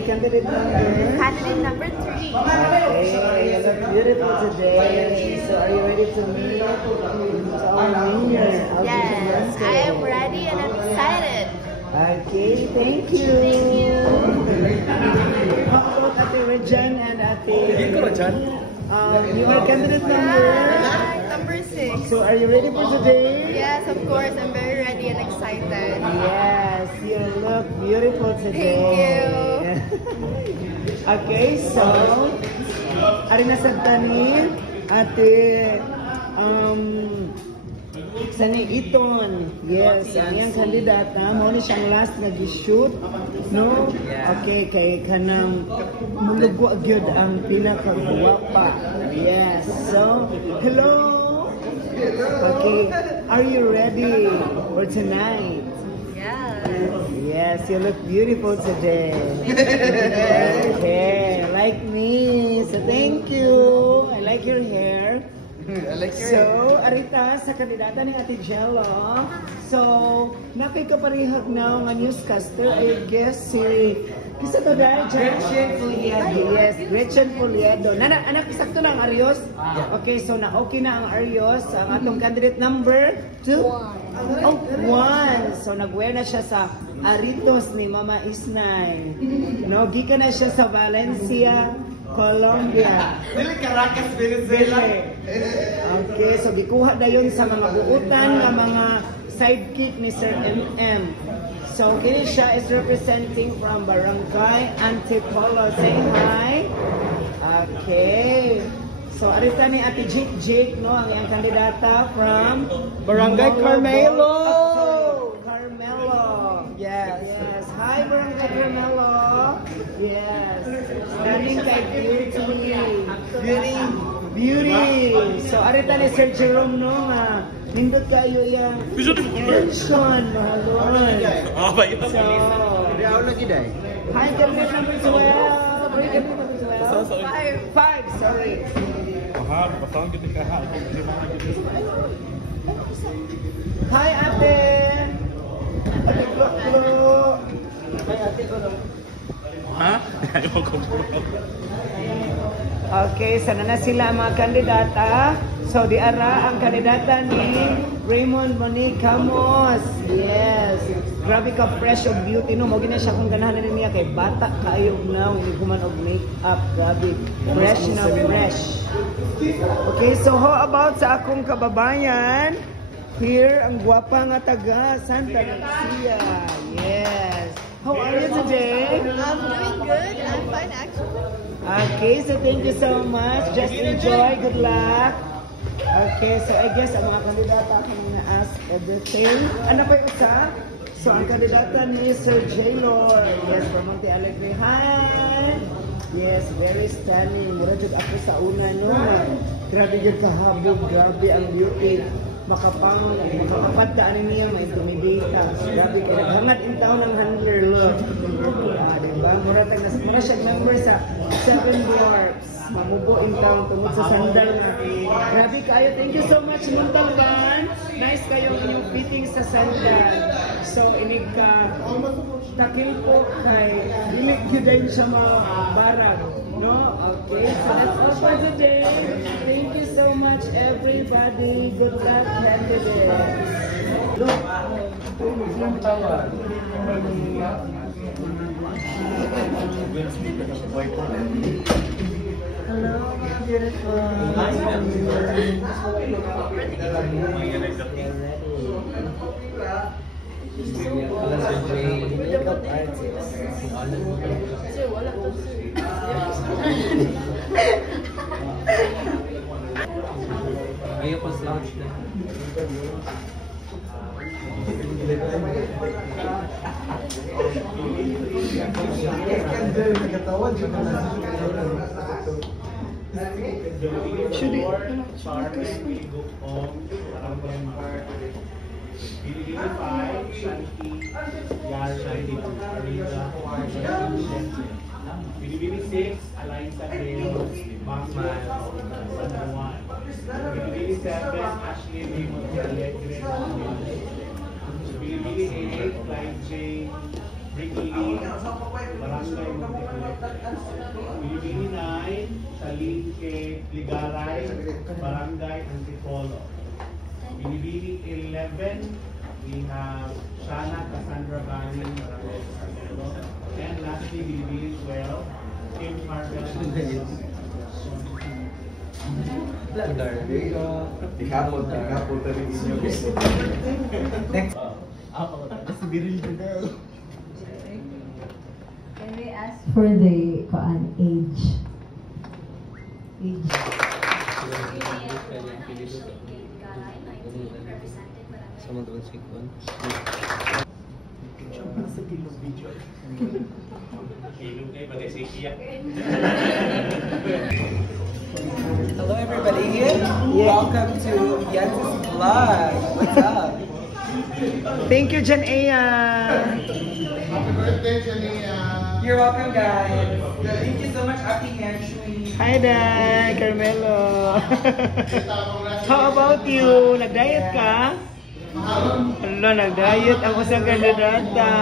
your candidate number? Candidate number 3. Okay, you look beautiful today. So are you ready to meet our winner? Yes, I am ready and I'm excited. Okay, thank you. Thank you. How about Ate Rejan and Ate? Hindi ko, Rejan. You are candidate number? Number 6. So are you ready for today? Yes, of course. I'm very ready and excited. Yes, you look beautiful today. Thank you. Okay, so ari na sa tanin Ate Sani Iton. Yes, ang iyang kandidata mo ni siyang last nag-shoot, no? Okay, kay kanang mulugo gyud ang pinakaguwapa. Yes. So, hello. Okay, are you ready for tonight? Yeah. Yes, you look beautiful today. Okay, like me. So thank you. I like your hair. I like your So, arita sa kandidata ni Ate Jello. So, nakikaparihag na nga newscaster, I guess si Kisa to dahil Gretchen Puliado. Yes, Gretchen Puliado. Anak, sakto na ang Arios? Okay, so na-okay na ang Arios. Ang atong candidate number 2? Oh, 1. So, nag-wear na siya sa Aritos ni Mama Isnay. No, gikan na siya sa Valencia, Colombia. Dili Caracas, Venezuela. Okay, so gikuha na yun sa mga buutan ng mga sidekick ni Sir MM. So, kini siya is representing from Barangay Antipolo. Say hi. Okay. So, arita ni Ate Jake, no, ang iyang kandidata from Barangay Carmelo. Carmelo. Yes. Yes. Hi, Barangay Carmelo. Yes. Standing kay Beauty. So, arita ni Sir Jerome, no, nga nindot kayo yung pension, mahalon. Ah, ba yun? So, hi, candidate number 12. Bring candidate number 12. 5, sorry. Mahal, pasang kita kahal. Hi, ate. Ate Klo. Hi, ate Klo. Ha? Ayaw ko. Okay, sana na sila ang mga kandidata. So, di ara ang kandidata ni Raymond Monique Camos. Yes. Grabe ka fresh of beauty, no? Mawag na siya kung ganahan na niya kay bata kaayog na. Hindi kuman og make-up. Grabe. Fresh na fresh. Okay, so how about sa akong kababayan? Here, ang gwapa nga taga Santa Lucia. Yes. How are you today? I'm doing good. I'm fine, actually. Okay, so thank you so much. Just enjoy. Good luck. Okay, so I guess ang mga kandidata akong na-ask everything. Ano pa yung isa? So, ang kandidata ni Sir J-Lord. Yes, from Monte Alegre. Hi! Yes, very stunning. Mura jud ako sa una, no? Grabe yung kahabog. Grabe ang beauty. Makapaddaan niya, may intimidate. Grabe kayo. Naghangat in town ng handler, look. Diba? Mura siya member sa 7 Dwarfs. Mamubo in town tungkol sa sandal. Grabe kayo. Thank you so much, Muntalban. Nice kayong inyong fitting sa sandal. So, inig ka. Takil po kay ilig yun din siya mga barang. No? Okay. So, that's all for today. Thank you so much, everybody. Good luck, candidates. Look. Hello, beautiful. Makeup artist. Ayaw pa slouch na. Should it? Bilibili 6, Alliance Abreu, Bangman, San Juan. Bilibili 7, Ashley Raymond Alegre, Bilibili 8, Clyde J, Ricky Lee, Barangay Monte Ligaray, Barangay Antipolo. Binibining 11, we have Shana Cassandra Bani, Barangay Antipolo. And lastly, Binibining 12, Kim Marvel. Ihapon tadi inyo. Next. Can we ask for the age? Age. Someone doon si Kwan. Ilong kayo, bagay si Kia. Hello everybody. Welcome to Yan's vlog. What's up? Thank you, Jan Aya. Happy birthday, Jania. You're welcome, guys. Thank you so much, Ate Ashley. Hi, Dad. Carmelo. How about you? Nag-diet ka? Hala, nag-diet. Ako sa kandidata.